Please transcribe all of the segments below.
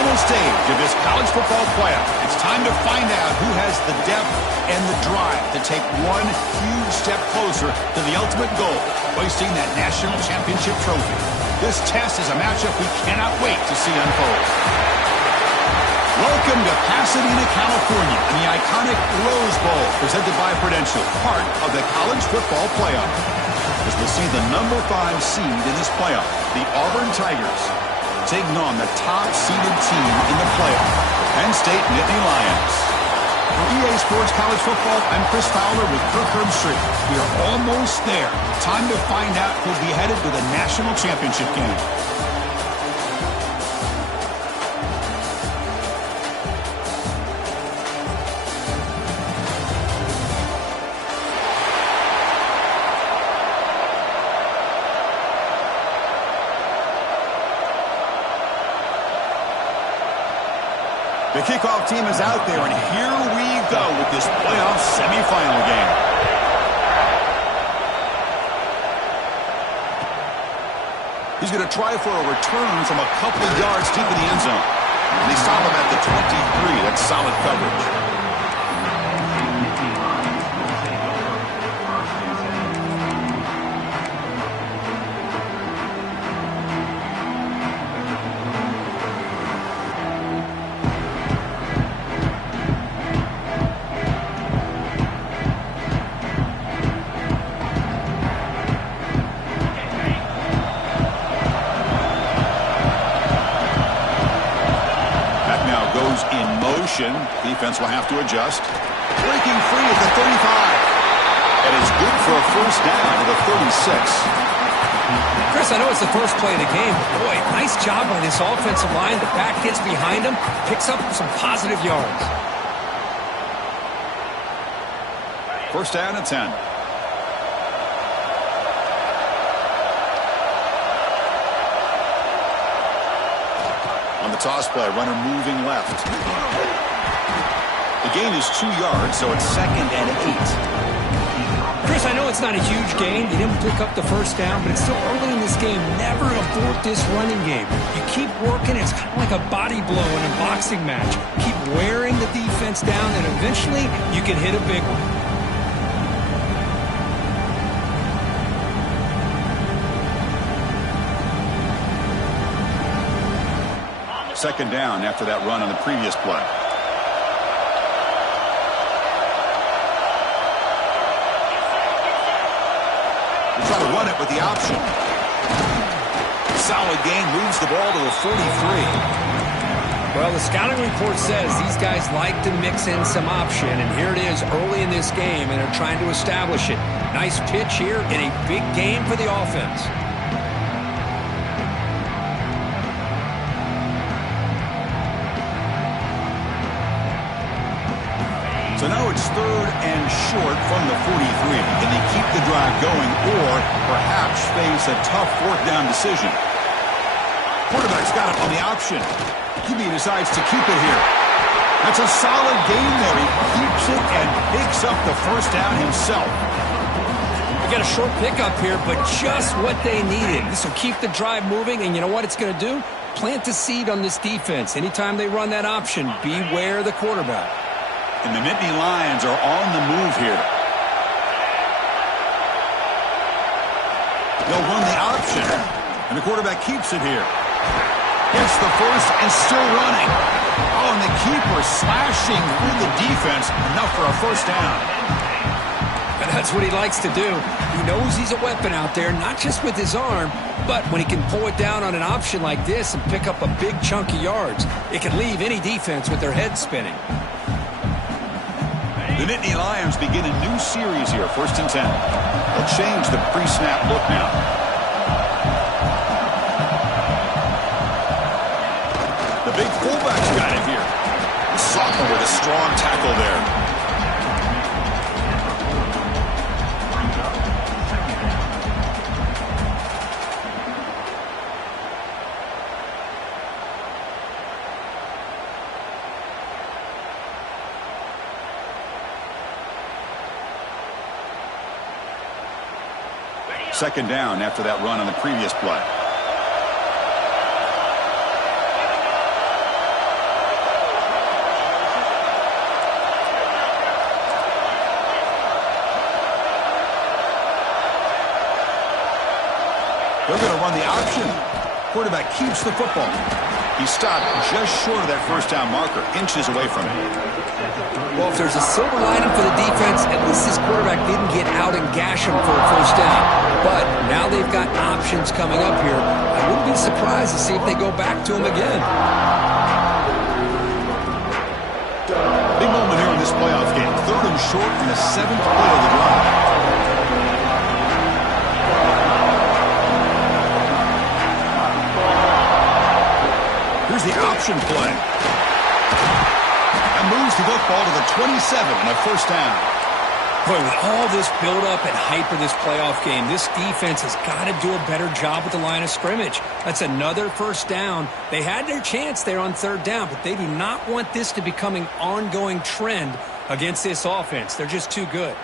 final stage of this college football playoff. It's time to find out who has the depth and the drive to take one huge step closer to the ultimate goal, hoisting that national championship trophy. This test is a matchup we cannot wait to see unfold. Welcome to Pasadena, California, and the iconic Rose Bowl, presented by Prudential, part of the college football playoff. As we'll see the number 5 seed in this playoff, the Auburn Tigers, taking on the top-seeded team in the playoff, Penn State Nittany Lions. For EA Sports College Football, I'm Chris Fowler with Kirk Herbstreit. We are almost there. Time to find out who'll be headed to the national championship game. The kickoff team is out there, and here we go with this playoff semifinal game. He's going to try for a return from a couple of yards deep in the end zone. And they stop him at the 23. That's solid coverage. Defense will have to adjust. Breaking free at the 35. And it's good for a first down at the 36. Chris, I know it's the first play of the game, but boy, nice job by this offensive line. The back gets behind him, picks up some positive yards. First down at 10. On the toss play, runner moving left. The gain is 2 yards, so it's 2nd and 8. Chris, I know it's not a huge gain. You didn't pick up the first down, but it's still early in this game. Never abort this running game. You keep working. It's kind of like a body blow in a boxing match. Keep wearing the defense down, and eventually you can hit a big one. Second down after that run on the previous play. Try to run it with the option. Solid gain, moves the ball to the 43. Well, the scouting report says these guys like to mix in some option, and here it is early in this game, and they're trying to establish it. Nice pitch here in a big game for the offense. So now it's 3rd and short from the 43. Can they keep the drive going or perhaps face a tough 4th down decision? Quarterback's got it on the option. QB decides to keep it here. That's a solid gain there. He keeps it and picks up the first down himself. They got a short pickup here, but just what they needed. This will keep the drive moving, and you know what it's going to do? Plant the seed on this defense. Anytime they run that option, beware the quarterback. And the Nittany Lions are on the move here. They'll run the option. And the quarterback keeps it here. Gets the first and still running. Oh, and the keeper slashing through the defense. Enough for a first down. And that's what he likes to do. He knows he's a weapon out there, not just with his arm, but when he can pull it down on an option like this and pick up a big chunk of yards, it can leave any defense with their head spinning. The Nittany Lions begin a new series here, 1st and 10. They'll change the pre-snap look now. The big fullback's got it here. The sophomore with a strong tackle there. Second down after that run on the previous play. They're going to run the option. Quarterback keeps the football. He stopped just short of that first down marker, inches away from it. Well, if there's a silver lining for the defense, at least this quarterback didn't get out and gash him for a first down. But now they've got options coming up here. I wouldn't be surprised to see if they go back to him again. Big moment here in this playoff game. 3rd and short in the 7th play of the drive. Here's the option play. And moves the football to the 27 and a first down. Boy, with all this build-up and hype of this playoff game, this defense has got to do a better job with the line of scrimmage. That's another first down. They had their chance there on 3rd down, but they do not want this to become an ongoing trend against this offense. They're just too good.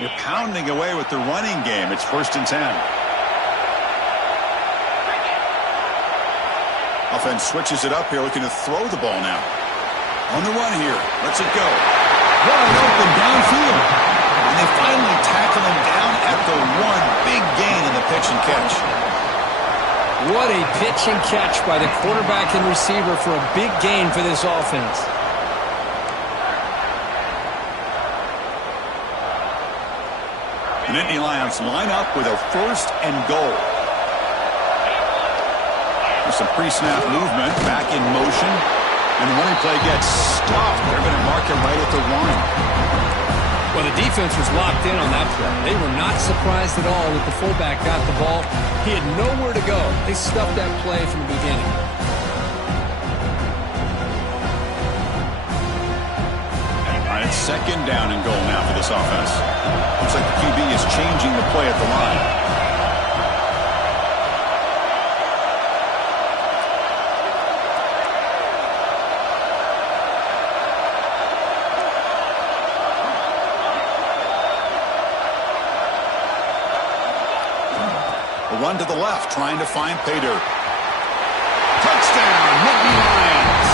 You're pounding away with the running game. It's 1st and 10. Offense switches it up here, looking to throw the ball now. On the run here. Lets it go. Wide open downfield. And they finally tackle him down at the 1. Big gain in the pitch and catch. What a pitch and catch by the quarterback and receiver for a big gain for this offense. The Nittany Lions line up with a 1st and goal. There's some pre-snap movement, back in motion, and the running play gets stopped. They're going to mark it right at the 1. Well, the defense was locked in on that play. They were not surprised at all that the fullback got the ball. He had nowhere to go. They stuffed that play from the beginning. All right, it's 2nd down and goal now for this offense. Looks like the QB is changing the play at the line. Run to the left, trying to find pay dirt. Touchdown, Nittany Lions,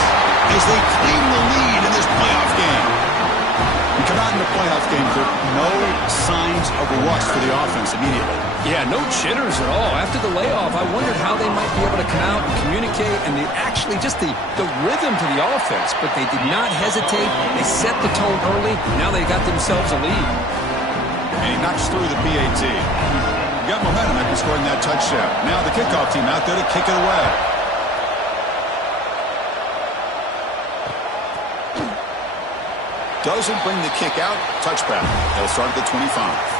as they claim the lead in this playoff game. We come out in the playoff game, Kirk, no signs of rust for the offense immediately. Yeah, no jitters at all. After the layoff, I wondered how they might be able to come out and communicate and actually just the rhythm to the offense. But they did not hesitate. They set the tone early. Now they got themselves a lead. And he knocks through the PAT. Got momentum after scoring that touchdown. Now the kickoff team out there to kick it away. Doesn't bring the kick out. Touchback. They'll start at the 25.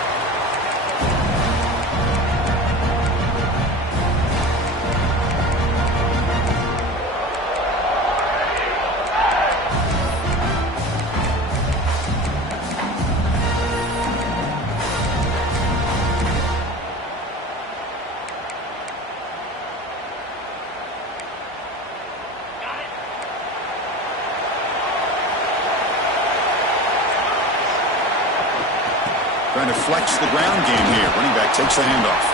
Trying to flex the ground game here. Running back takes the handoff.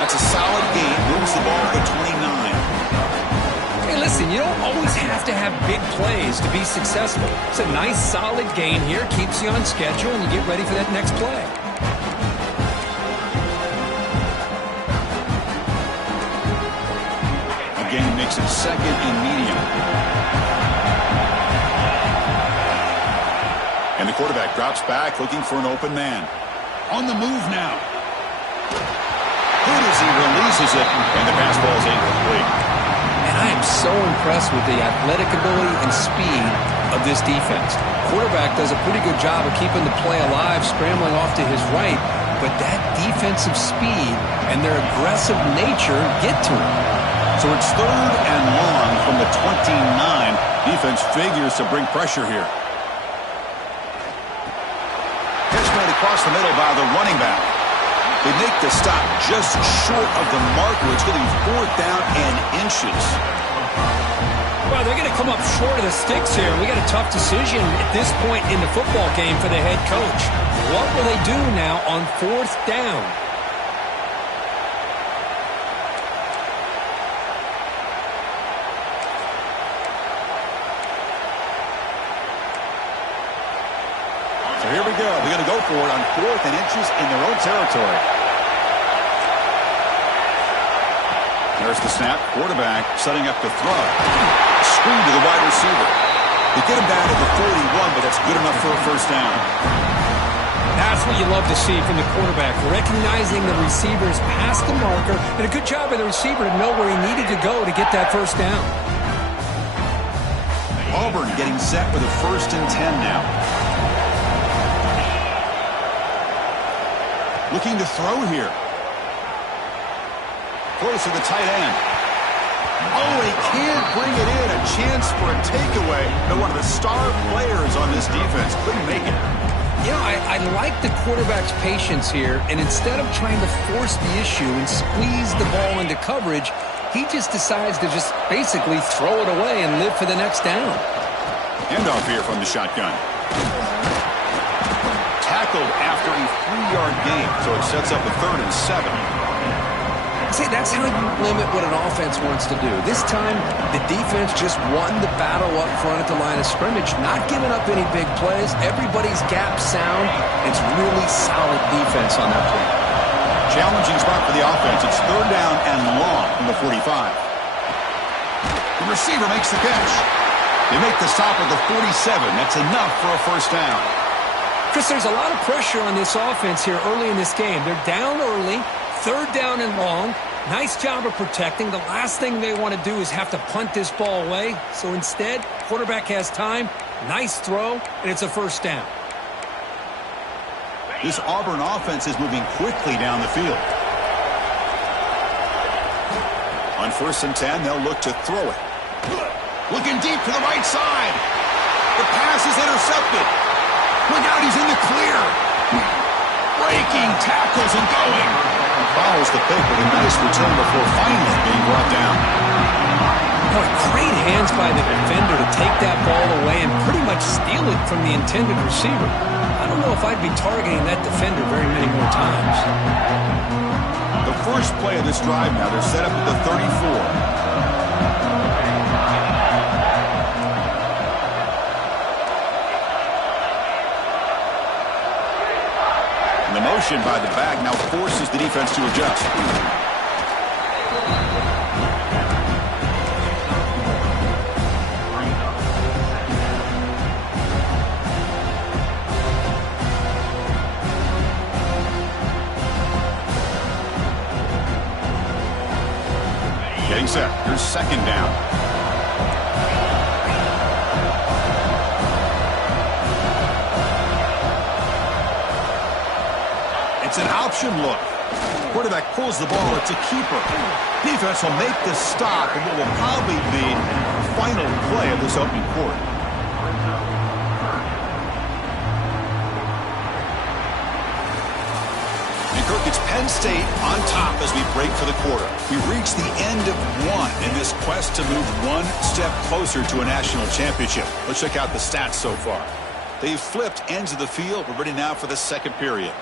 That's a solid gain. Moves the ball to 29. Hey, listen, you don't always have to have big plays to be successful. It's a nice, solid gain here. Keeps you on schedule, and you get ready for that next play. Again, makes it 2nd and medium. And the quarterback drops back, looking for an open man. On the move now. Good as he releases it, and the pass ball is incomplete. And I am so impressed with the athletic ability and speed of this defense. Quarterback does a pretty good job of keeping the play alive, scrambling off to his right, but that defensive speed and their aggressive nature get to him. So it's 3rd and long from the 29. Defense figures to bring pressure here. Across the middle by the running back. They make the stop just short of the marker. It's going to be 4th down and inches. Well, they're going to come up short of the sticks here. We got a tough decision at this point in the football game for the head coach. What will they do now on 4th down? So here we go. They're going to go for it on 4th and inches in their own territory. There's the snap. Quarterback setting up to throw. Screen to the wide receiver. They get him down to the 41, but that's good enough for a first down. That's what you love to see from the quarterback, recognizing the receiver's past the marker, and a good job by the receiver to know where he needed to go to get that first down. Auburn getting set with a 1st and 10 now. Looking to throw here. Close to the tight end. Oh, he can't bring it in. A chance for a takeaway. But one of the star players on this defense couldn't make it. You know, I like the quarterback's patience here, and instead of trying to force the issue and squeeze the ball into coverage, he just decides to just basically throw it away and live for the next down. Handoff here from the shotgun. Tackled after a 3-yard gain, so it sets up a 3rd and 7. See, that's how you limit what an offense wants to do. This time, the defense just won the battle up front at the line of scrimmage, not giving up any big plays. Everybody's gap sound. It's really solid defense on that play. Challenging spot for the offense. It's 3rd down and long from the 45. The receiver makes the catch. They make the stop at the 47. That's enough for a first down. Chris, there's a lot of pressure on this offense here early in this game. They're down early, 3rd down and long. Nice job of protecting. The last thing they want to do is have to punt this ball away. So instead, quarterback has time. Nice throw, and it's a first down. This Auburn offense is moving quickly down the field. On 1st and 10, they'll look to throw it. Looking deep to the right side. The pass is intercepted. Look out, he's in the clear. Breaking tackles and going. Follows the pick with a nice return before finally being brought down. Boy, great hands by the defender to take that ball away and pretty much steal it from the intended receiver. I don't know if I'd be targeting that defender very many more times. The first play of this drive now, they're set up at the 34. The motion by the back now forces the defense to adjust. Getting set. Here's 2nd down. It's an option look. Quarterback pulls the ball. It's a keeper. Defense will make the stop in what will probably be the final play of this opening quarter. And Kirk, it's Penn State on top as we break for the quarter. We reach the end of one in this quest to move one step closer to a national championship. Let's check out the stats so far. They've flipped ends of the field. We're ready now for the 2nd period.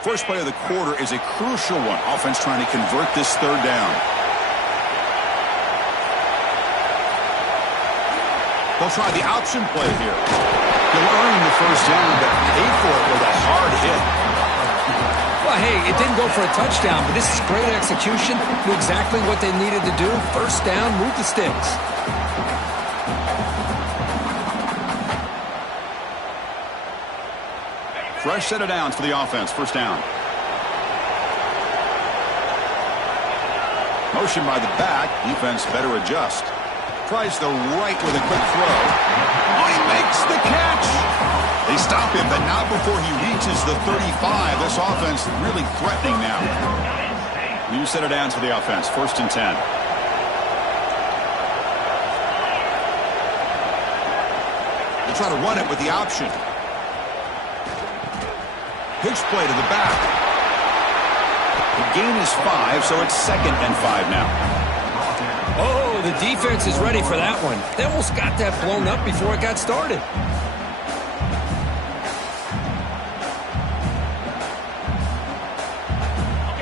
First play of the quarter is a crucial one. Offense trying to convert this 3rd down. They'll try the option play here. They'll earn the first down, but paid for it with a hard hit. Well, hey, it didn't go for a touchdown, but this is great execution. Knew exactly what they needed to do. First down, move the sticks. Fresh set of downs for the offense. First down. Motion by the back. Defense better adjust. Tries the right with a quick throw. Oh, he makes the catch. They stop him, but not before he reaches the 35. This offense really threatening now. New set of downs for the offense. 1st and 10. They try to run it with the option. Pitch play to the back. The gain is 5, so it's 2nd and 5 now. Oh, the defense is ready for that one. They almost got that blown up before it got started.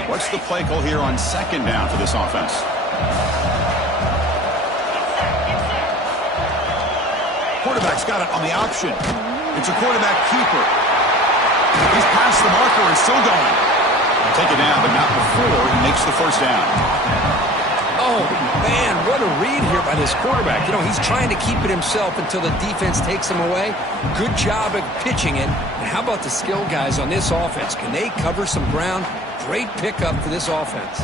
What's the play call here on second down for this offense? Quarterback's got it on the option. It's a quarterback keeper. He's past the marker and still going. Take it down, but not before he makes the first down. Oh, man, what a read here by this quarterback. You know, he's trying to keep it himself until the defense takes him away. Good job at pitching it. And how about the skill guys on this offense? Can they cover some ground? Great pickup for this offense.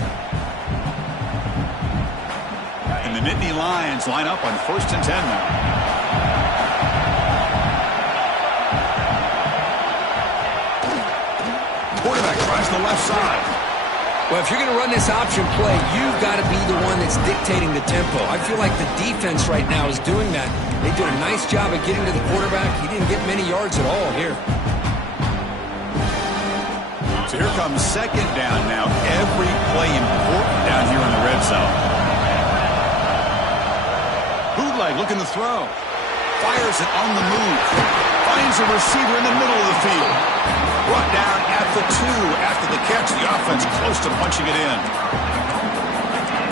And the Nittany Lions line up on 1st and 10 now. Quarterback tries the left side. Well, if you're going to run this option play, you've got to be the one that's dictating the tempo. I feel like the defense right now is doing that. They did a nice job of getting to the quarterback. He didn't get many yards at all here. So here comes second down now. Every play important down here in the red zone. Bootleg looking to throw. Fires it on the move. Finds a receiver in the middle of the field. Brought down at the 2 after the catch. The offense close to punching it in.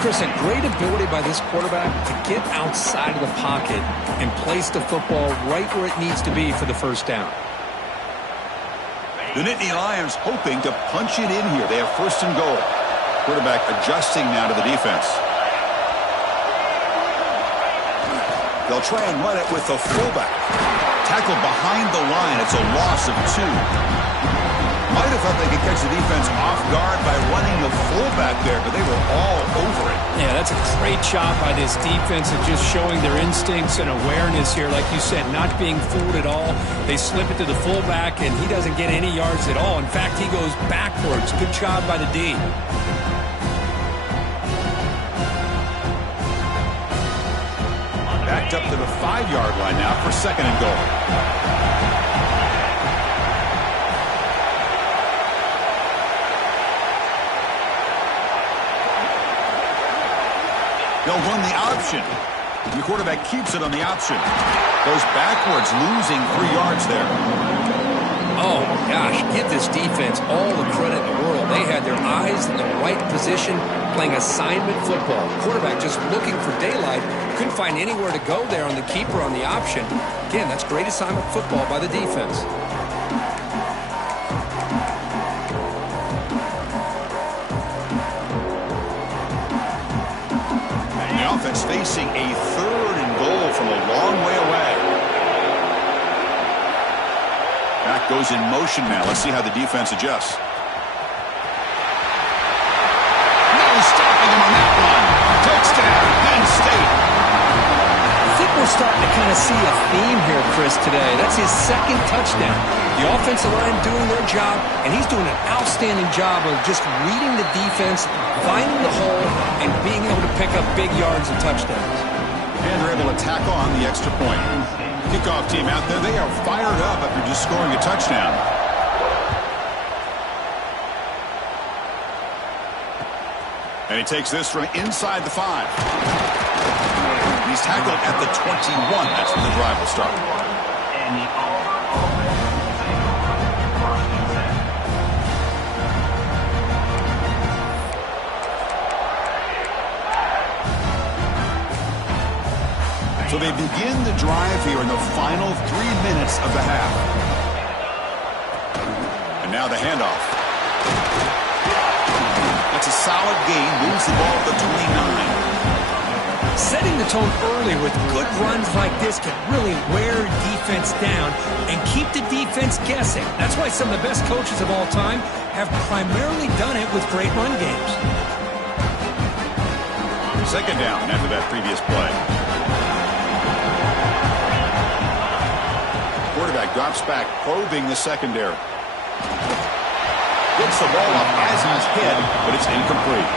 Chris, a great ability by this quarterback to get outside of the pocket and place the football right where it needs to be for the first down. The Nittany Lions hoping to punch it in here. They have 1st and goal. Quarterback adjusting now to the defense. They'll try and run it with the fullback. Tackled behind the line. It's a loss of 2. Might have thought they could catch the defense off guard by running the fullback there, but they were all over it. Yeah, that's a great job by this defense of just showing their instincts and awareness here. Like you said, not being fooled at all. They slip it to the fullback, and he doesn't get any yards at all. In fact, he goes backwards. Good job by the D. Backed up to the 5-yard line now for 2nd and goal. They'll run the option. The quarterback keeps it on the option. Goes backwards, losing 3 yards there. Oh, gosh, give this defense all the credit in the world. They had their eyes in the right position, playing assignment football. Quarterback just looking for daylight. Couldn't find anywhere to go there on the keeper on the option. Again, that's great assignment football by the defense. Offense facing a 3rd and goal from a long way away. Back goes in motion now. Let's see how the defense adjusts. No stopping him on that one. Touchdown, Penn State. I think we're starting to kind of see a theme here, Chris, today. That's his 2nd touchdown. The offensive line doing their job, and he's doing an outstanding job of just reading the defense, finding the hole, and being able to pick up big yards and touchdowns. And they're able to tack on the extra point. Kickoff team out there, they are fired up after just scoring a touchdown. And he takes this from inside the 5. He's tackled at the 21. That's when the drive will start. And the Auburn So they begin the drive here in the final 3 minutes of the half. And now the handoff. That's a solid gain. Moves the ball to 29. Setting the tone early with good runs like this can really wear defense down and keep the defense guessing. That's why some of the best coaches of all time have primarily done it with great run games. 2nd down after that previous play. Quarterback drops back, probing the secondary. Gets the ball up as he's hit, but it's incomplete.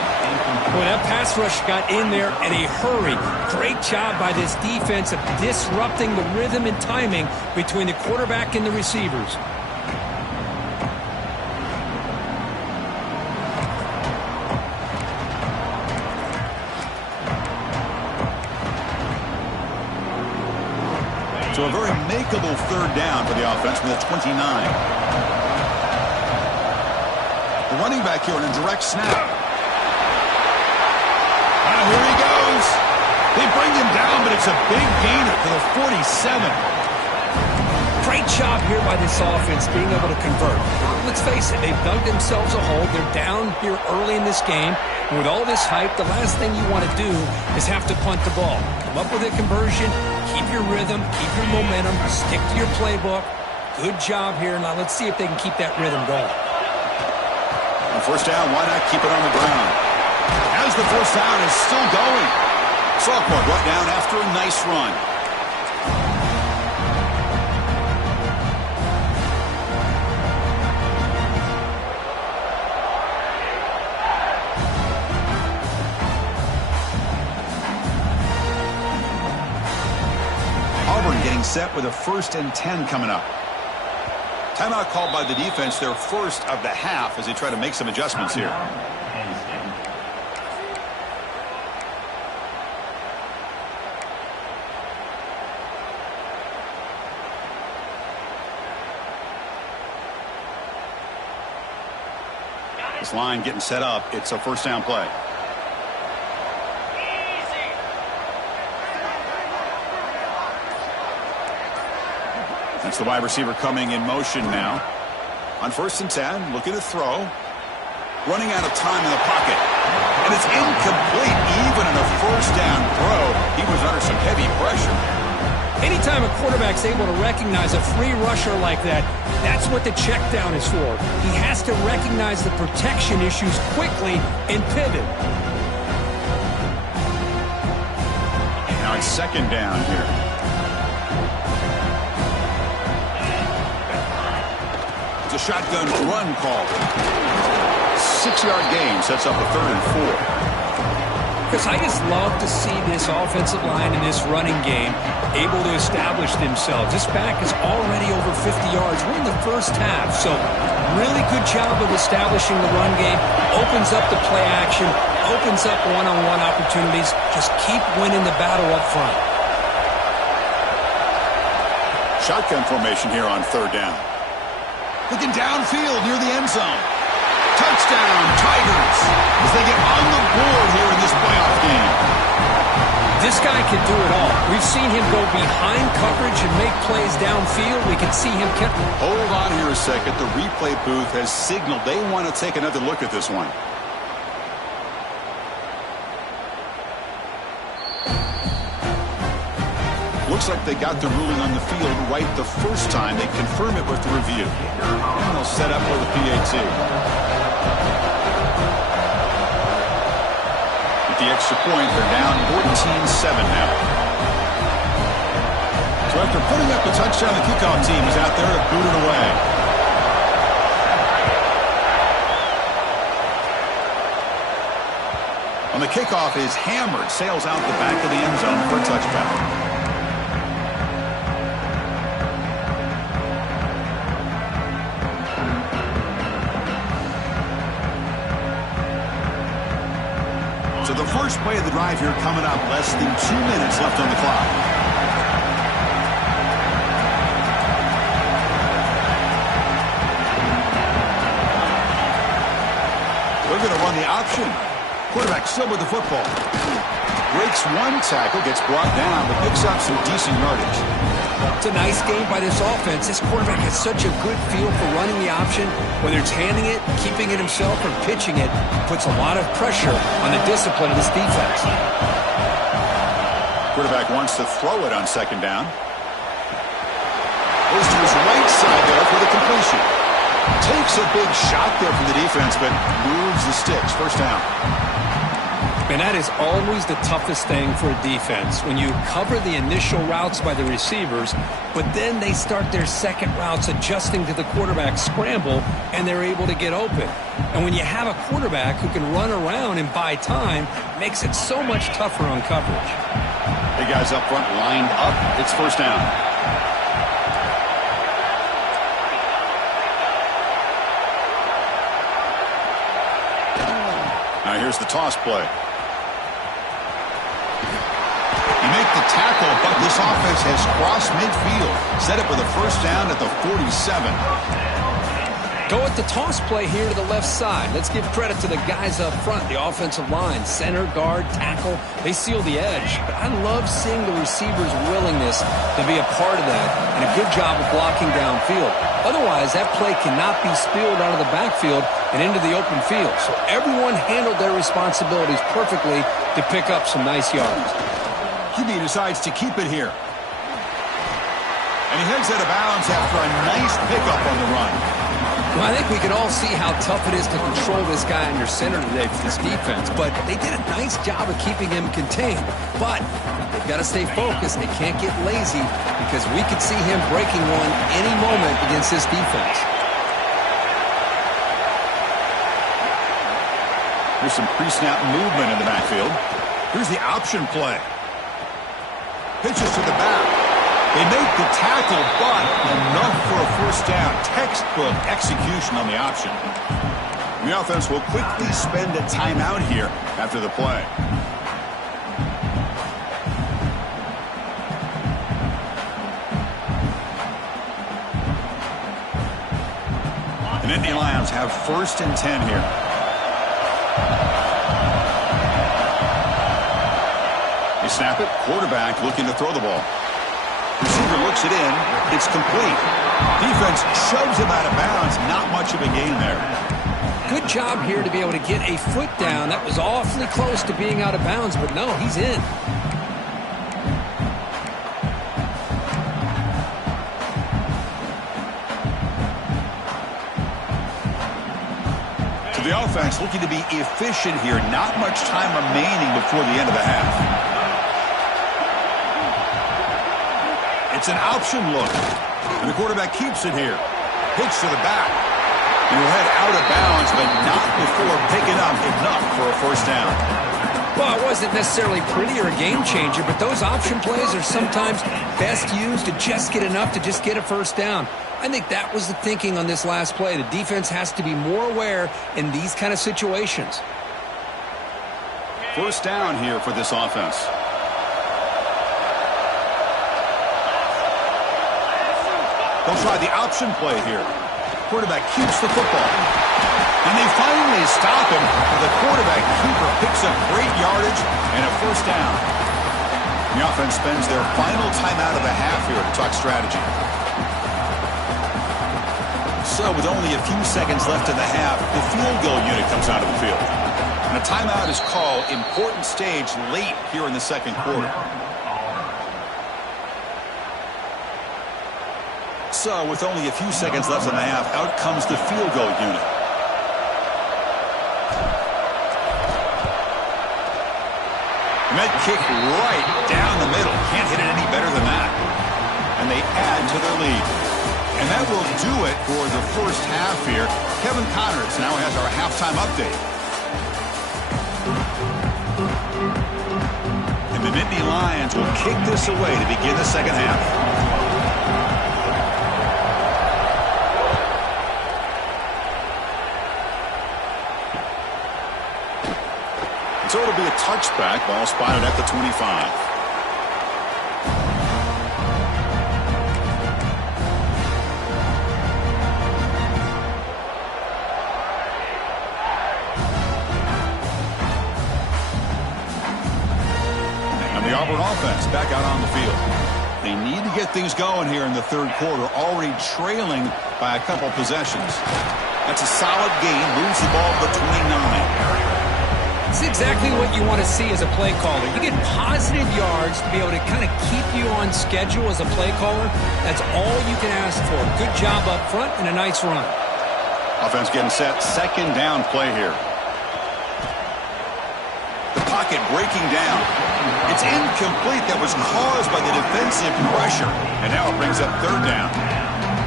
Well, that pass rush got in there in a hurry. Great job by this defense of disrupting the rhythm and timing between the quarterback and the receivers. So a very makeable 3rd down for the offense with a 29. The running back here on a direct snap. And here he goes. They bring him down, but it's a big gainer for the 47. Great job here by this offense being able to convert. Let's face it, they've dug themselves a hole. They're down here early in this game. And with all this hype, the last thing you want to do is have to punt the ball. Come up with a conversion, keep your rhythm, keep your momentum, stick to your playbook. Good job here. Now let's see if they can keep that rhythm going. On first down, why not keep it on the ground? As the first down is still going. Sophomore brought down after a nice run. Auburn getting set with a 1st and 10 coming up. Timeout called by the defense, their first of the half, as they try to make some adjustments here. This line getting set up. It's a first down play. That's the wide receiver coming in motion now. On 1st and 10, looking to throw. Running out of time in the pocket. And it's incomplete. Even in a first down throw, he was under some heavy pressure. Anytime a quarterback's able to recognize a free rusher like that, that's what the check down is for. He has to recognize the protection issues quickly and pivot. Now it's 2nd down here. It's a shotgun run call. 6-yard gain sets up a 3rd and 4. Because I just love to see this offensive line in this running game able to establish themselves. This back is already over 50 yards. We're in the first half, so really good job of establishing the run game. Opens up the play action, opens up one-on-one opportunities. Just keep winning the battle up front. Shotgun formation here on 3rd down. Looking downfield near the end zone. Touchdown, Tigers, as they get on the board here in this playoff game. This guy can do it all. We've seen him go behind coverage and make plays downfield. We can see him catch. Hold on here a second. The replay booth has signaled they want to take another look at this one. Looks like they got the ruling on the field right the first time. They confirm it with the review. And they'll set up for the PAT. With the extra point, they're down 14-7 now. So after putting up a touchdown, the kickoff team is out there to boot it away. On the kickoff is hammered, sails out the back of the end zone for a touchdown. So the first play of the drive here coming up. Less than 2 minutes left on the clock. They're going to run the option. Quarterback still with the football. Breaks one tackle, gets brought down, but picks up some decent yardage. It's a nice game by this offense. This quarterback has such a good feel for running the option. Whether it's handing it, keeping it himself, or pitching it, puts a lot of pressure on the discipline of this defense. Quarterback wants to throw it on 2nd down. Goes to his right side there for the completion. Takes a big shot there from the defense, but moves the sticks. First down. And that is always the toughest thing for a defense, when you cover the initial routes by the receivers, but then they start their second routes adjusting to the quarterback scramble, and they're able to get open. And when you have a quarterback who can run around and buy time, it makes it so much tougher on coverage. Big guys up front lined up. It's first down. Now here's the toss play. You make the tackle, but this offense has crossed midfield. Set up with a first down at the 47. Go with the toss play here to the left side. Let's give credit to the guys up front, the offensive line, center, guard, tackle. They seal the edge. But I love seeing the receiver's willingness to be a part of that and a good job of blocking downfield. Otherwise, that play cannot be spilled out of the backfield and into the open field. So everyone handled their responsibilities perfectly to pick up some nice yards. QB decides to keep it here. And he heads out of bounds after a nice pickup on the run. Well, I think we can all see how tough it is to control this guy under center today for this defense, but they did a nice job of keeping him contained. But they've got to stay focused. They can't get lazy because we could see him breaking one any moment against this defense. There's some pre-snap movement in the backfield. Here's the option play. Pitches to the back. They make the tackle, but enough for a first down. Textbook execution on the option. The offense will quickly spend a timeout here after the play. The Nittany Lions have 1st and 10 here. They snap it. Quarterback looking to throw the ball. Receiver looks it in. It's complete. Defense shoves him out of bounds. Not much of a gain there. Good job here to be able to get a foot down. That was awfully close to being out of bounds, but no, he's in. To the offense, looking to be efficient here. Not much time remaining before the end of the half. It's an option look. And the quarterback keeps it here. Pitch to the back. And he'll head out of bounds, but not before picking up enough for a first down. Well, it wasn't necessarily pretty or a game changer, but those option plays are sometimes best used to just get enough to just get a first down. I think that was the thinking on this last play. The defense has to be more aware in these kind of situations. First down here for this offense. They'll try the option play here. Quarterback keeps the football. And they finally stop him. The quarterback keeper picks up great yardage and a first down. The offense spends their final timeout of the half here to talk strategy. So with only a few seconds left in the half, the field goal unit comes out of the field. And a timeout is called. Important stage late here in the second quarter. So, with only a few seconds left in the half, out comes the field goal unit. And that kick right down the middle. Can't hit it any better than that. And they add to their lead. And that will do it for the first half here. Kevin Connors now has our halftime update. And the Nittany Lions will kick this away to begin the second half. So it'll be a touchback. Ball spotted at the 25. And the Auburn offense back out on the field. They need to get things going here in the third quarter, already trailing by a couple possessions. That's a solid gain. Moves the ball to 29. It's exactly what you want to see as a play caller. You get positive yards to be able to kind of keep you on schedule as a play caller. That's all you can ask for. Good job up front and a nice run. Offense getting set. Second down play here. The pocket breaking down. It's incomplete. That was caused by the defensive pressure. And now it brings up third down.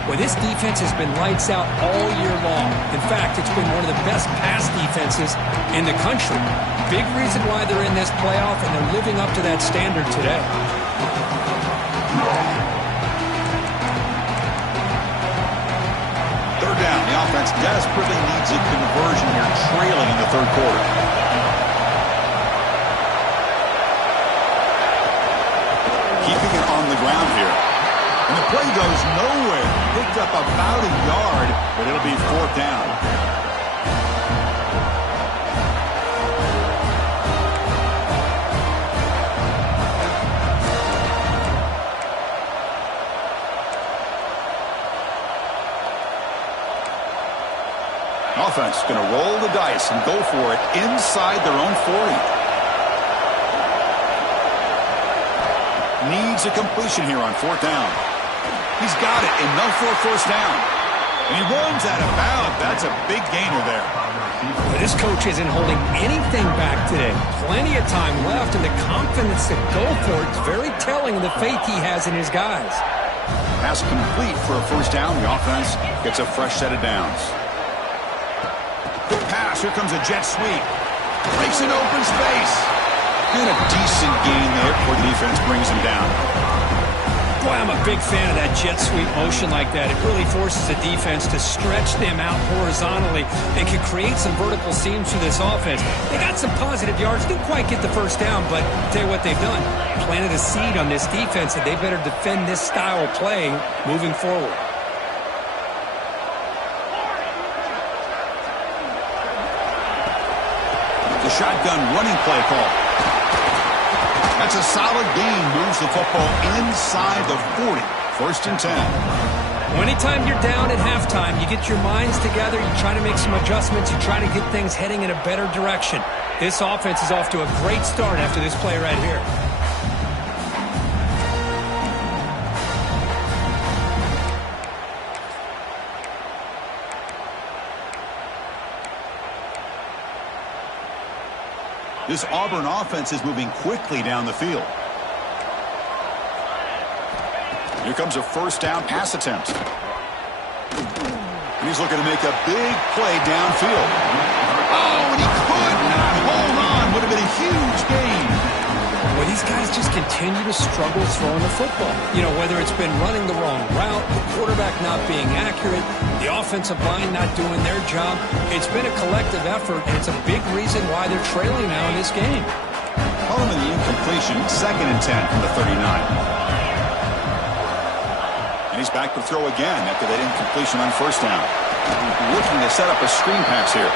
Well, this defense has been lights out all year long. In fact, it's been one of the best pass defenses in the country. Big reason why they're in this playoff, and they're living up to that standard today. Third down. The offense desperately needs a conversion here, trailing in the third quarter. Keeping it on the ground here. And the play goes nowhere. Picked up about a yard, but it'll be fourth down. Offense going to roll the dice and go for it inside their own 40. Needs a completion here on fourth down. He's got it, enough for a first down. And he runs out of bounds. That's a big gainer there. But this coach isn't holding anything back today. Plenty of time left, and the confidence to go for it is very telling of the faith he has in his guys. Pass complete for a first down. The offense gets a fresh set of downs. Good pass. Here comes a jet sweep. Breaks an open space. And a decent gain there before the defense brings him down. Boy, I'm a big fan of that jet sweep motion like that. It really forces the defense to stretch them out horizontally. They can create some vertical seams through this offense. They got some positive yards. Didn't quite get the first down, but I'll tell you what they've done. Planted a seed on this defense, and they better defend this style of play moving forward. The shotgun running play call. That's a solid gain. Moves the football inside the 40. First and 10. Well, anytime you're down at halftime, you get your minds together, you try to make some adjustments, you try to get things heading in a better direction. This offense is off to a great start after this play right here. This Auburn offense is moving quickly down the field. Here comes a first down pass attempt. And he's looking to make a big play downfield. Oh, and he could not hold on. Would have been a huge gain. Well, these guys just continue to struggle throwing the football. You know, whether it's been running the wrong route, the quarterback not being accurate, the offensive line not doing their job. It's been a collective effort, and it's a big reason why they're trailing now in this game. Following the incompletion, second and 10 from the 39. And he's back to throw again after that incompletion on first down. Looking to set up a screen pass here.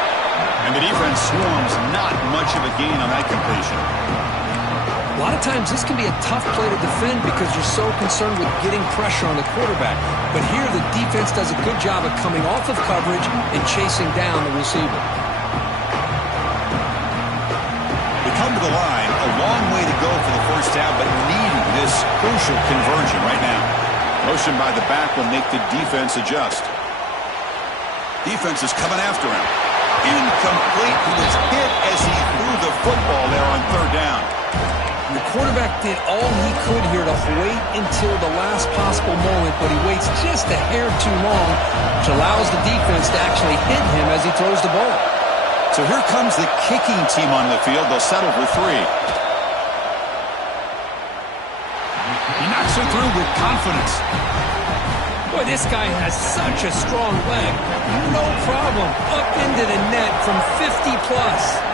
And the defense swarms, not much of a gain on that completion. A lot of times this can be a tough play to defend because you're so concerned with getting pressure on the quarterback. But here the defense does a good job of coming off of coverage and chasing down the receiver. They come to the line, a long way to go for the first down, but needing this crucial conversion right now. Motion by the back will make the defense adjust. Defense is coming after him. Incomplete. He was hit as he threw the football there on third down. The quarterback did all he could here to wait until the last possible moment, but he waits just a hair too long, which allows the defense to actually hit him as he throws the ball. So here comes the kicking team on the field. They'll settle for three. He knocks it through with confidence. Boy, this guy has such a strong leg. No problem. Up into the net from 50-plus.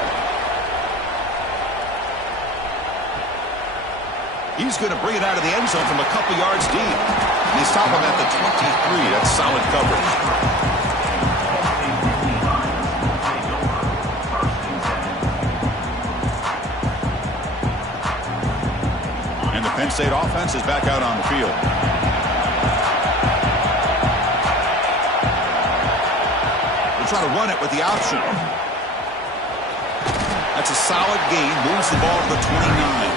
He's going to bring it out of the end zone from a couple yards deep. And he's stopping at the 23. That's solid coverage. And the Penn State offense is back out on the field. We'll try to run it with the option. That's a solid gain. Moves the ball to the 29.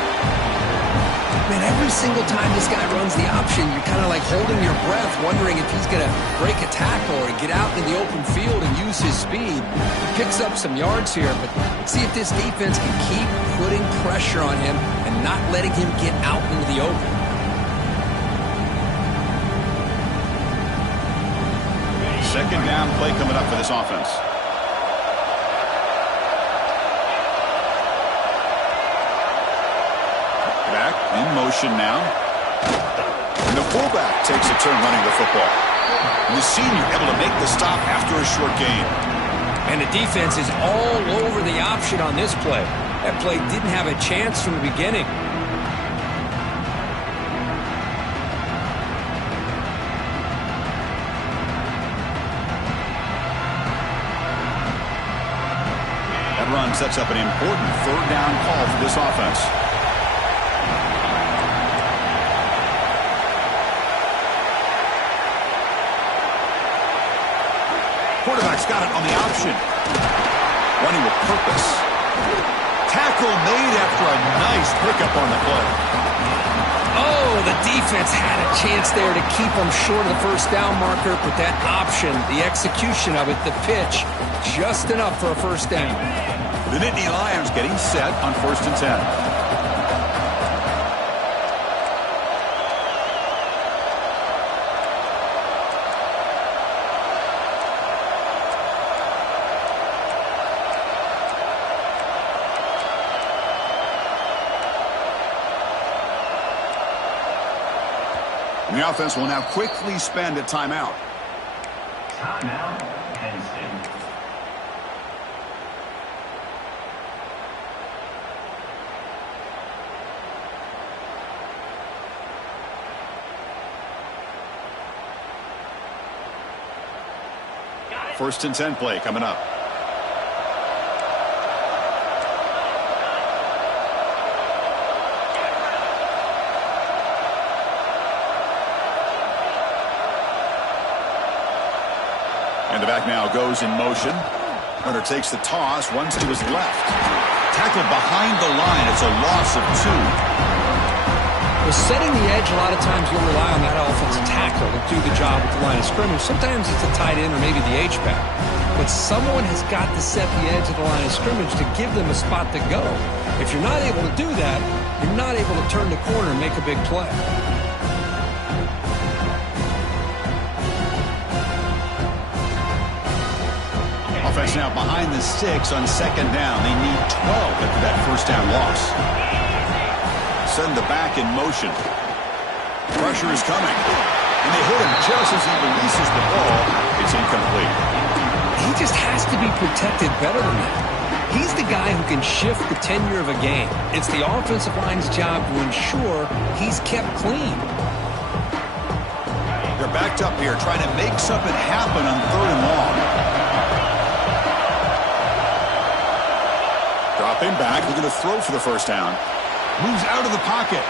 Man, every single time this guy runs the option, you're kind of like holding your breath, wondering if he's going to break a tackle or get out in the open field and use his speed. He picks up some yards here, but let's see if this defense can keep putting pressure on him and not letting him get out into the open. Second down play coming up for this offense. Back in motion now. And the fullback takes a turn running the football. And the senior able to make the stop after a short gain. And the defense is all over the option on this play. That play didn't have a chance from the beginning. sets up an important third down call for this offense. Quarterback's got it on the option. Running with purpose. Tackle made after a nice pickup on the play. Oh, the defense had a chance there to keep them short of the first down marker, but that option, the execution of it, the pitch, just enough for a first down. The Nittany Lions getting set on 1st and 10. The offense will now quickly spend a timeout. Timeout, Penn State. First and 10 play coming up. And the back now goes in motion. Runner takes the toss, runs to his left. Tackled behind the line. It's a loss of 2. Well, setting the edge, a lot of times you'll rely on that offensive tackle to do the job at the line of scrimmage. Sometimes it's a tight end or maybe the H-back. But someone has got to set the edge of the line of scrimmage to give them a spot to go. If you're not able to do that, you're not able to turn the corner and make a big play. Offense now behind the 6 on 2nd down. They need 12 after that first down loss. Send the back in motion. Pressure is coming. And they hit him just as he releases the ball. It's incomplete. He just has to be protected better than that. He's the guy who can shift the tenure of a game. It's the offensive line's job to ensure he's kept clean. They're backed up here trying to make something happen on 3rd and long. Dropping back, looking to throw for the first down. Moves out of the pocket.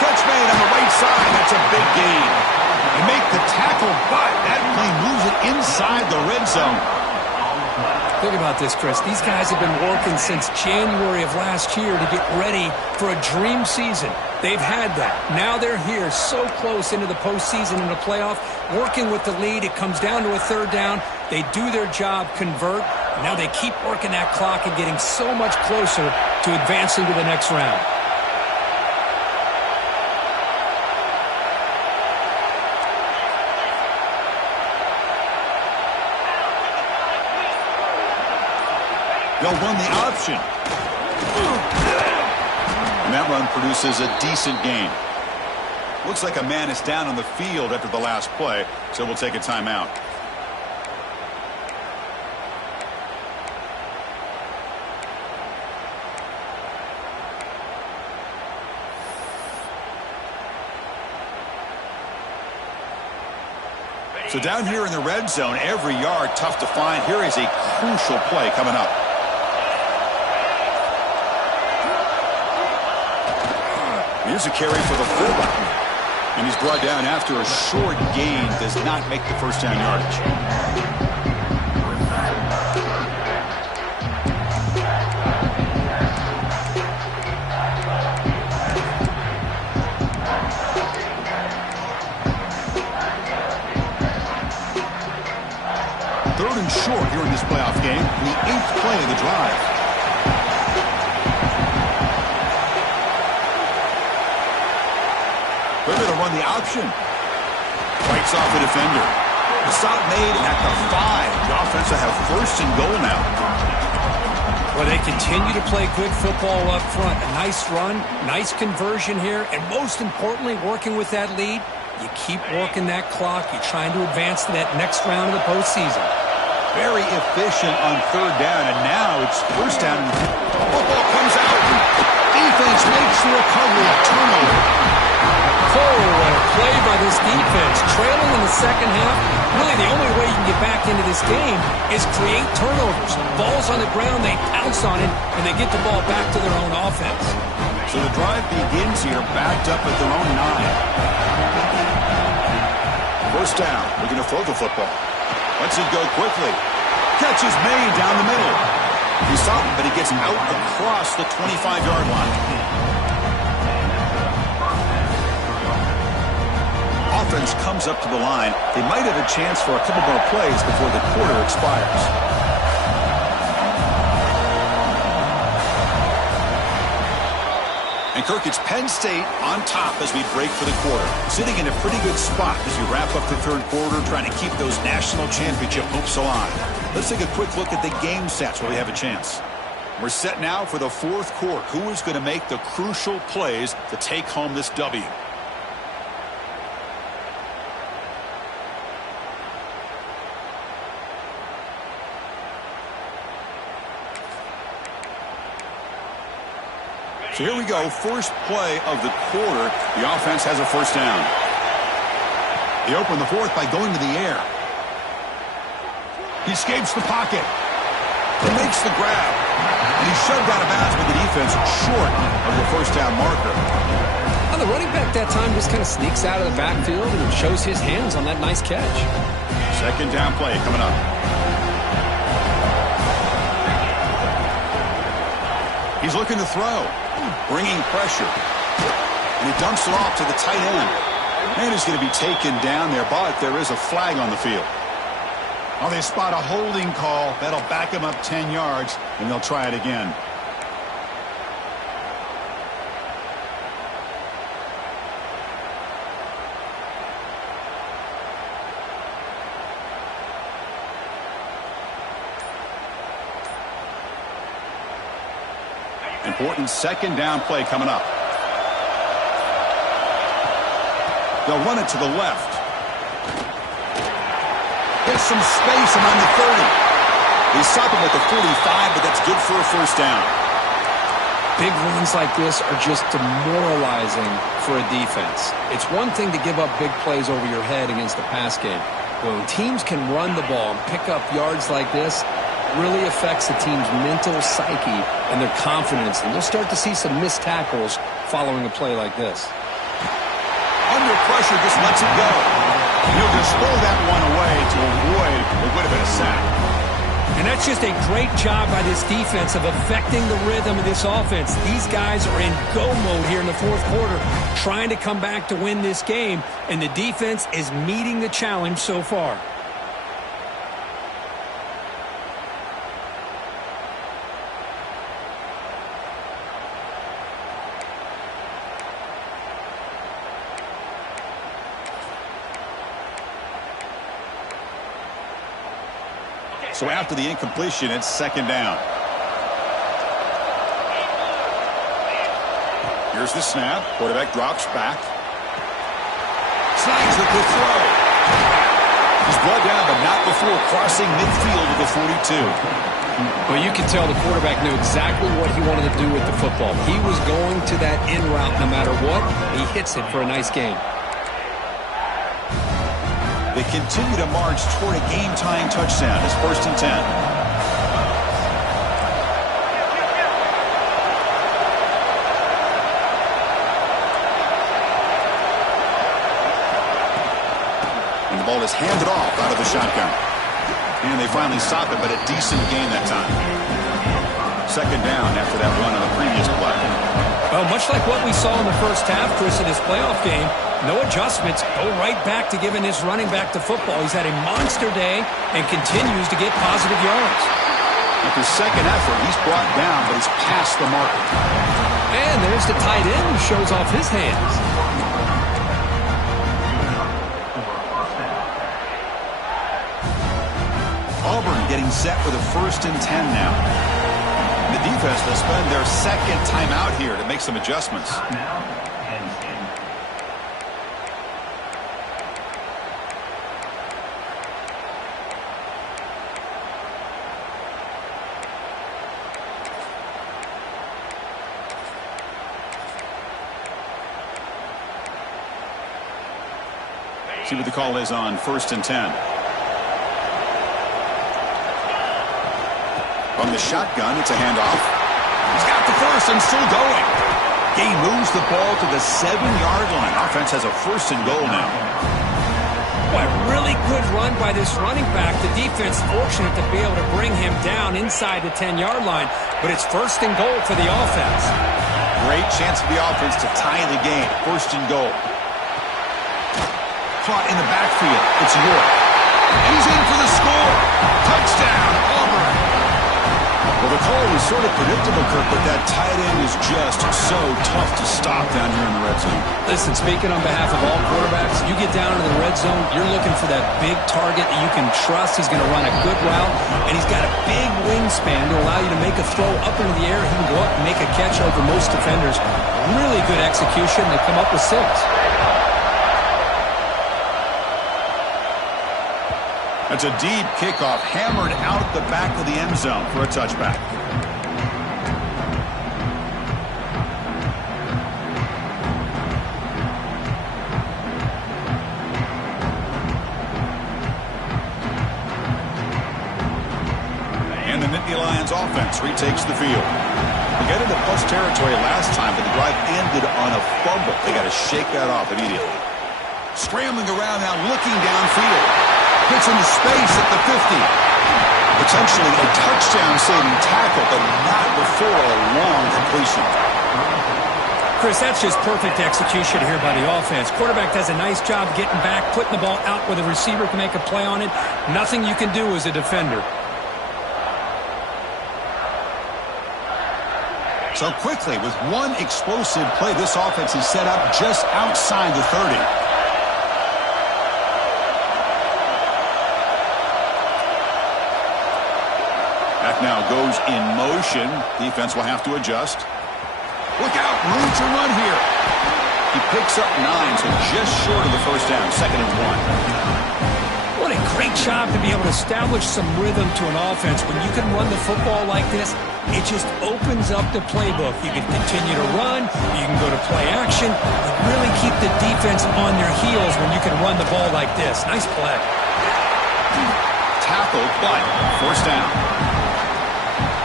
Catch made on the right side. That's a big gain. They make the tackle, but that play moves it inside the red zone. Think about this, Chris. These guys have been working since January of last year to get ready for a dream season. They've had that. Now they're here so close into the postseason and the playoff, working with the lead. It comes down to a 3rd down. They do their job, convert. Now they keep working that clock and getting so much closer to advancing to the next round. They'll run the option. And that run produces a decent gain. Looks like a man is down on the field after the last play, so we'll take a timeout. So down here in the red zone, every yard tough to find. Here is a crucial play coming up. Here's a carry for the fullback. And he's brought down after a short gain. Does not make the first down yardage. Third and short here in this playoff game. The 8th play of the drive. They're going to run the option. Fights off the defender. The stop made at the 5. The offense will have 1st and goal now. Well, they continue to play good football up front. A nice run, nice conversion here, and most importantly, working with that lead, you keep working that clock. You're trying to advance to that next round of the postseason. Very efficient on 3rd down, and now it's 1st down. Football comes out. Defense makes the recovery. A turnover. Oh, what a play by the this defense. Trailing in the second half, really the only way you can get back into this game is create turnovers. Ball's on the ground, they pounce on it, and they get the ball back to their own offense. So the drive begins here, backed up at their own 9. First down, looking to throw the football. Lets it go quickly. Catch is made down the middle. He saw him, but he gets out across the 25-yard line. Offense comes up to the line. They might have a chance for a couple more plays before the quarter expires. And Kirk, it's Penn State on top as we break for the quarter. Sitting in a pretty good spot as we wrap up the third quarter, trying to keep those national championship hopes alive. Let's take a quick look at the game stats where we have a chance. We're set now for the fourth quarter. Who is going to make the crucial plays to take home this W? So here we go, first play of the quarter. The offense has a first down. They open the fourth by going to the air. He escapes the pocket. He makes the grab. And he's shoved out of bounds with the defense short of the first down marker. Well, the running back that time just kind of sneaks out of the backfield and shows his hands on that nice catch. Second down play coming up. He's looking to throw. Bringing pressure. And he dumps it off to the tight end. And he's going to be taken down there, but there is a flag on the field. Oh, they spot a holding call. That'll back him up 10 yards, and they'll try it again. Important second down play coming up. They'll run it to the left. Gets some space around the 30. They stop him at the 45, but that's good for a first down. Big runs like this are just demoralizing for a defense. It's one thing to give up big plays over your head against the pass game. But when teams can run the ball and pick up yards like this, really affects the team's mental psyche and their confidence. And you'll start to see some missed tackles following a play like this. Under pressure, just lets it go. He'll just throw that one away to avoid what would have been a sack. And that's just a great job by this defense of affecting the rhythm of this offense. These guys are in go mode here in the fourth quarter, trying to come back to win this game, and the defense is meeting the challenge so far. So after the incompletion, it's second down. Here's the snap. Quarterback drops back. Snags the good throw. He's brought down, but not before crossing midfield to the 42. Well, you can tell the quarterback knew exactly what he wanted to do with the football. He was going to that in route no matter what. He hits it for a nice gain. They continue to march toward a game-tying touchdown. It's first and 10. And the ball is handed off out of the shotgun. And they finally stop it, but a decent gain that time. Second down after that run on the previous play. Well, much like what we saw in the first half, Chris, in this playoff game, no adjustments, go right back to giving this running back the football. He's had a monster day and continues to get positive yards. After second effort, he's brought down, but he's past the mark. And there's the tight end who shows off his hands. Auburn getting set for the first and 10 now. The defense will spend their second timeout here to make some adjustments. See what the call is on 1st and 10. From the shotgun, it's a handoff. He's got the first and still going. He moves the ball to the 7-yard line. Offense has a 1st and goal now. Boy, really good run by this running back. The defense fortunate to be able to bring him down inside the 10-yard line, but it's 1st and goal for the offense. Great chance for the offense to tie the game. 1st and goal. Caught in the backfield. It's York. He's in for the score. Touchdown, Auburn. Well, the call was sort of predictable, Kirk, but that tight end is just so tough to stop down here in the red zone. Listen, speaking on behalf of all quarterbacks, you get down into the red zone, you're looking for that big target that you can trust. He's going to run a good route, and he's got a big wingspan to allow you to make a throw up into the air. He can go up and make a catch over most defenders. Really good execution. They come up with 6. That's a deep kickoff, hammered out the back of the end zone for a touchback. And the Nittany Lions offense retakes the field. They got into plus territory last time, but the drive ended on a fumble. They got to shake that off immediately. Scrambling around now, looking downfield. Gets into space at the 50. Potentially a touchdown-saving tackle, but not before a long completion. Chris, that's just perfect execution here by the offense. Quarterback does a nice job getting back, putting the ball out where the receiver can make a play on it. Nothing you can do as a defender. So quickly, with one explosive play, this offense is set up just outside the 30. Now goes in motion. Defense will have to adjust. Look out, room to run here. He picks up 9, so just short of the 1st down, 2nd and 1. What a great job to be able to establish some rhythm to an offense. When you can run the football like this, it just opens up the playbook. You can continue to run, you can go to play action, and really keep the defense on their heels when you can run the ball like this. Nice play. Tackled, but 1st down.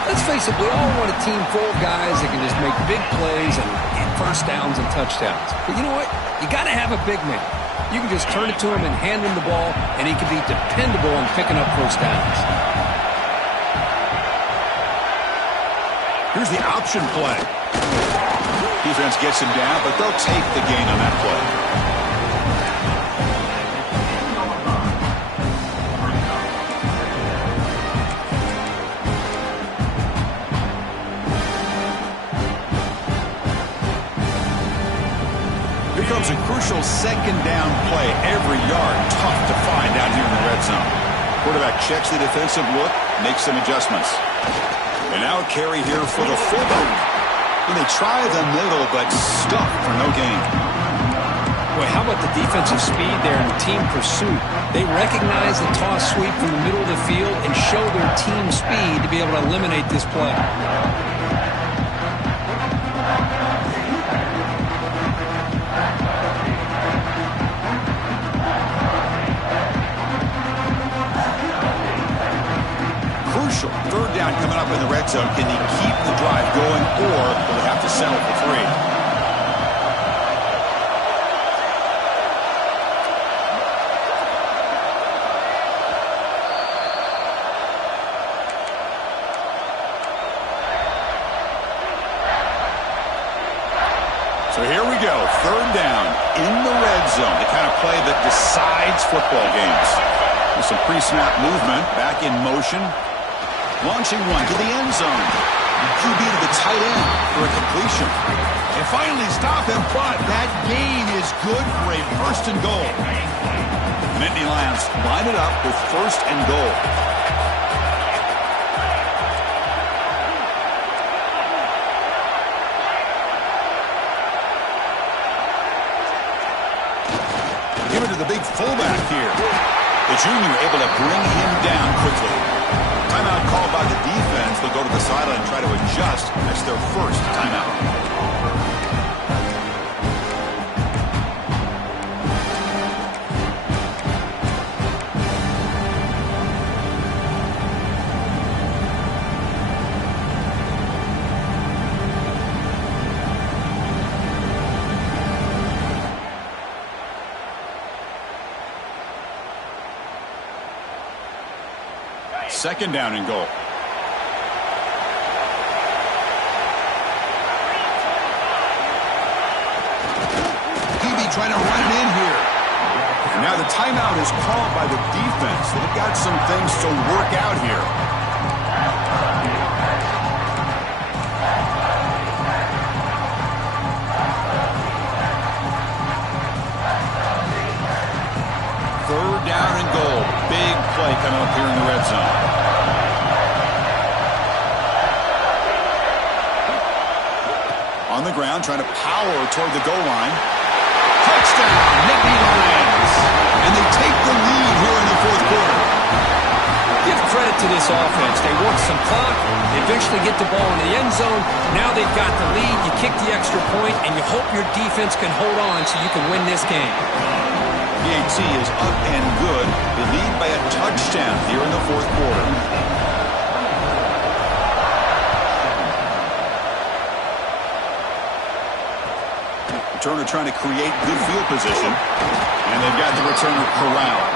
Let's face it, we all want a team full of guys that can just make big plays and get 1st downs and touchdowns. But you know what? You got to have a big man. You can just turn it to him and hand him the ball, and he can be dependable in picking up 1st downs. Here's the option play. Defense gets him down, but they'll take the gain on that play. Becomes a crucial 2nd down play. Every yard tough to find down here in the red zone. Quarterback checks the defensive look, makes some adjustments. And now a carry here for the fullback. And they try the middle, but stuck for no gain. Boy, how about the defensive speed there and team pursuit? They recognize the toss sweep from the middle of the field and show their team speed to be able to eliminate this play. Crucial 3rd down coming up in the red zone. Can he keep the drive going, or will he have to settle for 3? So here we go, 3rd down in the red zone, the kind of play that decides football games. With some pre-snap movement, back in motion. Launching one to the end zone. QB to the tight end for a completion. And finally stop him, but that gain is good for a 1st and goal. The Nittany Lions line it up with 1st and goal. Give it to the big fullback here. The junior able to bring him down quickly. Timeout called by the defense. They'll go to the sideline and try to adjust. That's their 1st timeout. Second down and goal. Trying to run it in here. And now the timeout is called by the defense. They've got some things to work out here. Third down and goal. Big play coming up here in the red zone. On the ground, trying to power toward the goal line. Touchdown, Nittany Lions. And they take the lead here in the fourth quarter. Give credit to this offense. They work some clock. They eventually get the ball in the end zone. Now they've got the lead. You kick the extra point, and you hope your defense can hold on so you can win this game. PAT is up and good. They lead by a touchdown here in the fourth quarter. Returner trying to create good field position. And they've got the returner corralled.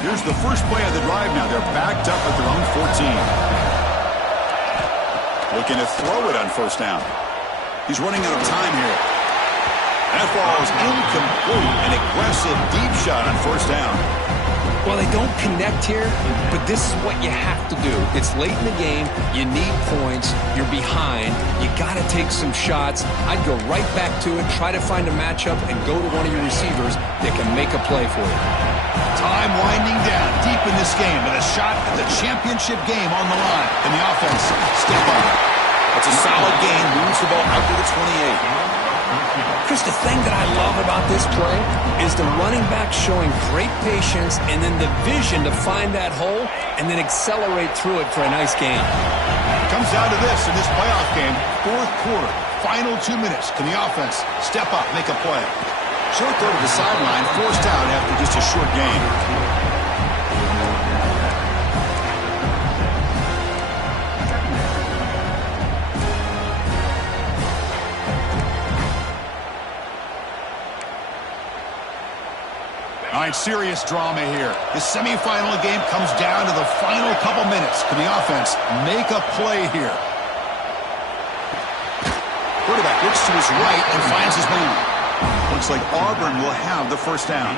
Here's the first play of the drive now. They're backed up at their own 14. Looking to throw it on first down. He's running out of time here. That ball is incomplete. An aggressive deep shot on first down. Well, they don't connect here, but this is what you have to do. It's late in the game. You need points. You're behind. You got to take some shots. I'd go right back to it, try to find a matchup, and go to one of your receivers that can make a play for you. Time winding down deep in this game with a shot at the championship game on the line. And the offense step up. It's a solid gain. Moves the ball out to the 28. Chris, the thing that I love about this play is the running back showing great patience and then the vision to find that hole and then accelerate through it for a nice gain. Comes down to this in this playoff game. Fourth quarter, final 2 minutes. Can the offense step up, make a play? Short throw to the sideline, forced out after just a short gain. All right, serious drama here. The semifinal game comes down to the final couple minutes. Can the offense make a play here? Quarterback looks to his right and finds his man. Looks like Auburn will have the first down.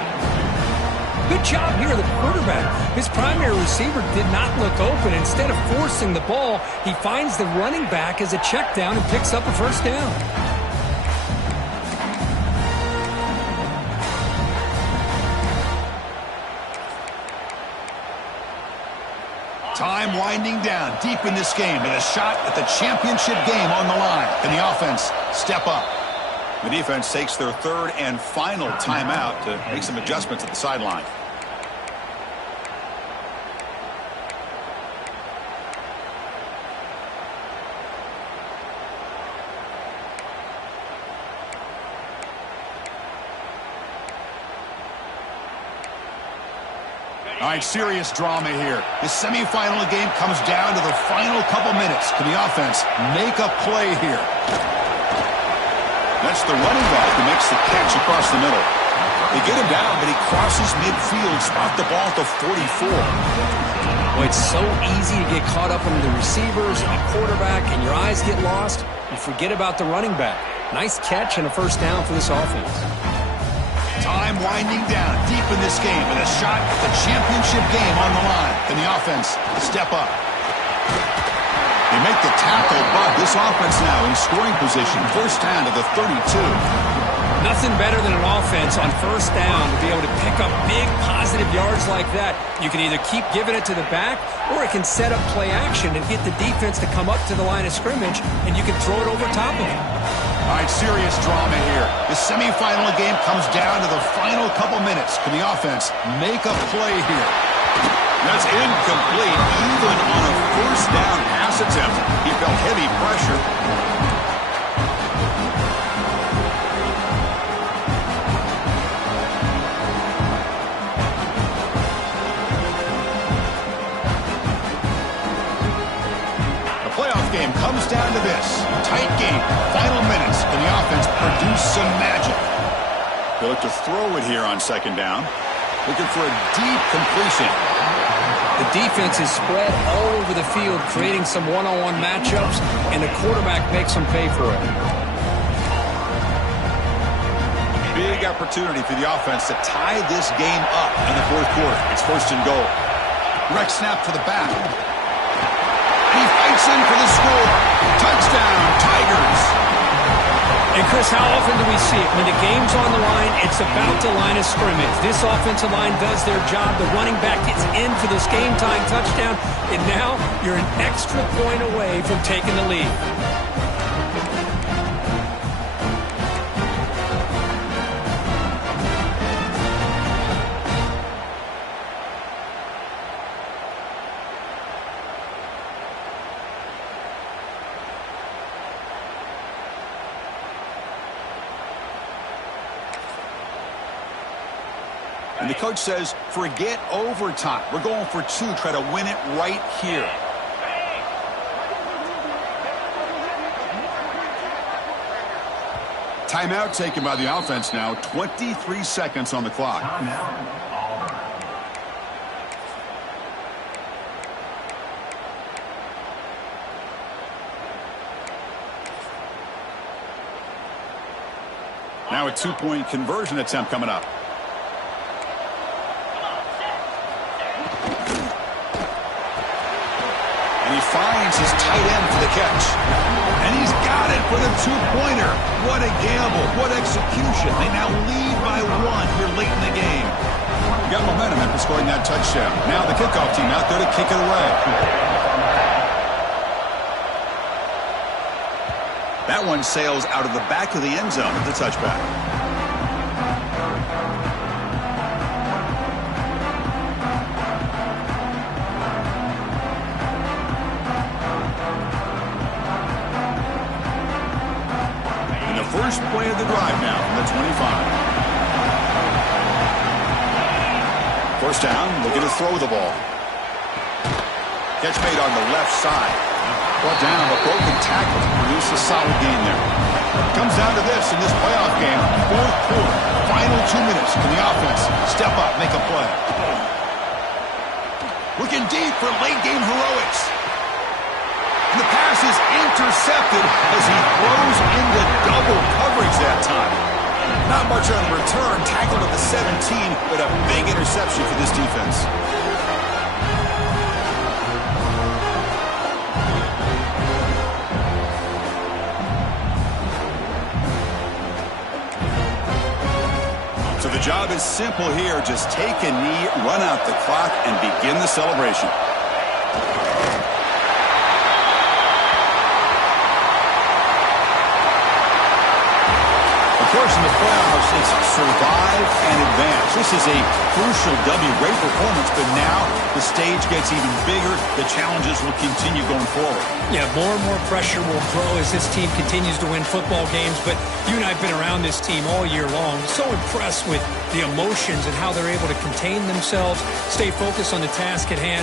Good job here, the quarterback. His primary receiver did not look open. Instead of forcing the ball, he finds the running back as a check down and picks up a first down. Time winding down deep in this game with a shot at the championship game on the line. Can the offense step up? The defense takes their third and final timeout to make some adjustments at the sideline. All right, serious drama here. The semifinal game comes down to the final couple minutes. Can the offense make a play here? That's the running back who makes the catch across the middle. They get him down, but he crosses midfield, spot the ball at the 44. Well, it's so easy to get caught up in the receivers and the quarterback, and your eyes get lost. You forget about the running back. Nice catch and a first down for this offense. Time winding down deep in this game with a shot at the championship game on the line. Can the offense step up? They make the tackle, but this offense now in scoring position. First down to the 32. Nothing better than an offense on first down to be able to pick up big positive yards like that. You can either keep giving it to the back, or it can set up play action and get the defense to come up to the line of scrimmage, and you can throw it over top of them. All right, serious drama here. The semifinal game comes down to the final couple minutes. Can the offense make a play here? That's incomplete. Even on a first down pass attempt, he felt heavy pressure. the offense produce some magic? They look to throw it here on second down. Looking for a deep completion. The defense is spread all over the field, creating some one-on-one matchups, and the quarterback makes them pay for it. Big opportunity for the offense to tie this game up in the fourth quarter. It's first and goal. Direct snap to the back. And he fights in for the score. Touchdown, Tigers. And, Chris, how often do we see it? When the game's on the line, it's about the line of scrimmage. This offensive line does their job. The running back gets in for this game-time touchdown, and now you're an extra point away from taking the lead. And the coach says, forget overtime. We're going for two. Try to win it right here. Timeout taken by the offense now. 23 seconds on the clock. Timeout, Auburn. Now a two-point conversion attempt coming up. And he finds his tight end for the catch. And he's got it for the two-pointer. What a gamble. What execution. They now lead by one here late in the game. Got momentum after scoring that touchdown. Now the kickoff team out there to kick it away. That one sails out of the back of the end zone at the touchback. First play of the drive now from the 25. First down, looking to throw the ball. Catch made on the left side. Brought down, but broken tackle to produce a solid gain there. Comes down to this in this playoff game. Fourth quarter, final 2 minutes. Can the offense step up, make a play? Looking deep for late game heroics. And the pass is intercepted as he throws into double coverage that time. Not much on the return. Tackled at the 17, but a big interception for this defense. So the job is simple here. Just take a knee, run out the clock, and begin the celebration. Of course, in the playoffs, it's survive and advance. This is a crucial W. Great performance, but now the stage gets even bigger. The challenges will continue going forward. Yeah, more and more pressure will grow as this team continues to win football games. But you and I have been around this team all year long. So impressed with the emotions and how they're able to contain themselves, stay focused on the task at hand.